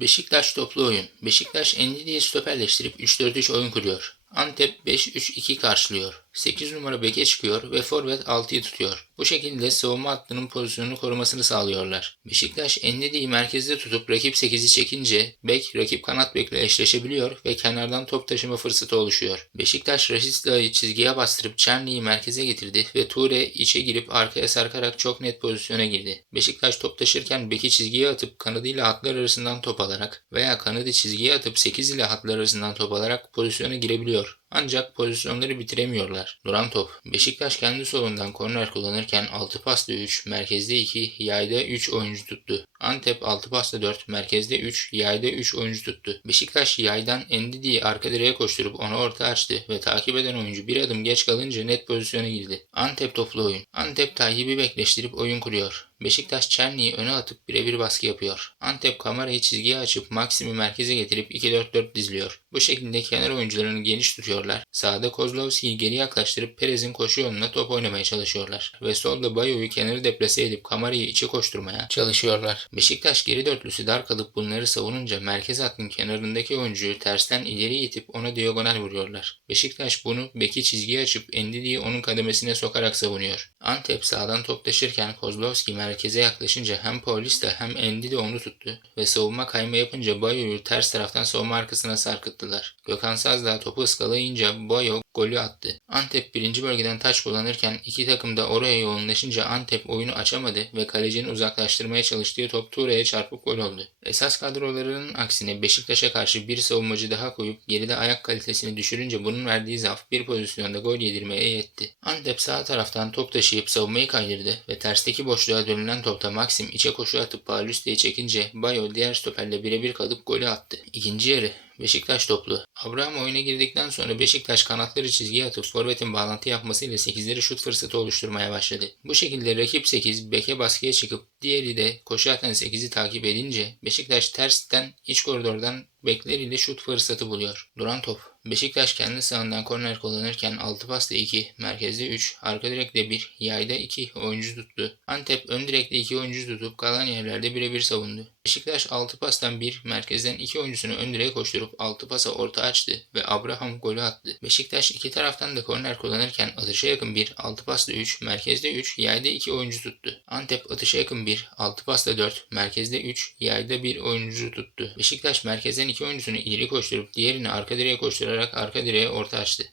Beşiktaş toplu oyun. Beşiktaş Endidi'yi stoperleştirip 3-4-3 oyun kuruyor. Antep 5-3-2 karşılıyor. 8 numara beke çıkıyor ve forvet 6'yı tutuyor. Bu şekilde savunma hattının pozisyonunu korumasını sağlıyorlar. Beşiktaş Endidi'yi merkezde tutup rakip 8'i çekince bek rakip kanat bekle eşleşebiliyor ve kenardan top taşıma fırsatı oluşuyor. Beşiktaş Rashisla'yı çizgiye bastırıp Çerni'yi merkeze getirdi ve Ture içe girip arkaya sarkarak çok net pozisyona girdi. Beşiktaş top taşırken beki çizgiye atıp kanadıyla hatlar arasından top alarak veya kanadı çizgiye atıp 8 ile hatlar arasından top alarak pozisyona girebiliyor. Ancak pozisyonları bitiremiyorlar. Duran top. Beşiktaş kendi solundan korner kullanırken 6 pasla 3, merkezde 2, yayda 3 oyuncu tuttu. Antep 6 pasla 4, merkezde 3, yayda 3 oyuncu tuttu. Beşiktaş yaydan Endidi'yi arka direğe koşturup onu orta açtı ve takip eden oyuncu bir adım geç kalınca net pozisyona girdi. Antep toplu oyun. Antep Tayyip'i bekleştirip oyun kuruyor. Beşiktaş Çerni'yi öne atıp birebir baskı yapıyor. Antep kamerayı çizgiye açıp Maksim'i merkeze getirip 2-4-4 diziliyor. Bu şekilde kenar oyuncularını geniş tutuyorlar. Sağda Kozlovski'yi geri yaklaştırıp Perez'in koşu yoluna top oynamaya çalışıyorlar. Ve solda Bayo'yu kenarı deplase edip kamerayı içe koşturmaya çalışıyorlar. Beşiktaş geri dörtlüsü dar kalıp bunları savununca merkez hattın kenarındaki oyuncuyu tersten ileri itip ona diagonal vuruyorlar. Beşiktaş bunu beki çizgiye açıp Endidi'yi onun kademesine sokarak savunuyor. Antep sağdan top taşırken Kozlovski merkeze yaklaşınca hem Paulista hem Endidi onu tuttu ve savunma kayma yapınca Bayo'yu ters taraftan savunma arkasına sarkıttılar. Gökhan Sazdağ topu ıskalayınca Bayo golü attı. Antep birinci bölgeden taç kullanırken iki takım da oraya yoğunlaşınca Antep oyunu açamadı ve kalecinin uzaklaştırmaya çalıştığı top Ture'ye çarpıp gol oldu. Esas kadrolarının aksine Beşiktaş'a karşı bir savunmacı daha koyup geride ayak kalitesini düşürünce bunun verdiği zaaf bir pozisyonda gol yedirmeye yetti. Antep sağ taraftan top taşıyıp savunmayı kaydırdı ve tersteki boşluğa dönülen topta Maxim içe koşu atıp Paulista'yı çekince Bayo diğer stoperle birebir kalıp golü attı. İkinci yarı Beşiktaş toplu. Abraham oyuna girdikten sonra Beşiktaş kanatları çizgiye atıp forvetin bağlantı yapmasıyla 8'leri şut fırsatı oluşturmaya başladı. Bu şekilde rakip 8 beke baskıya çıkıp diğeri de koşu atan 8'i takip edince Beşiktaş tersten iç koridordan bekleriyle şut fırsatı buluyor. Duran top. Beşiktaş kendi sağından korner kullanırken 6 pasta 2, merkezde 3, arka direkte 1, yayda 2 oyuncu tuttu. Antep ön direkte 2 oyuncu tutup kalan yerlerde birebir savundu. Beşiktaş 6 pastan 1, merkezden 2 oyuncusunu ön direğe koşturup 6 pasa orta açtı ve Abraham golü attı. Beşiktaş iki taraftan da korner kullanırken atışa yakın 1, 6 pasla 3, merkezde 3, yayda 2 oyuncu tuttu. Antep atışa yakın 1, 6 pasla 4, merkezde 3, yayda 1 oyuncu tuttu. Beşiktaş merkezden 2 oyuncusunu ileri koşturup diğerini arka direğe koşturarak arka direğe orta açtı.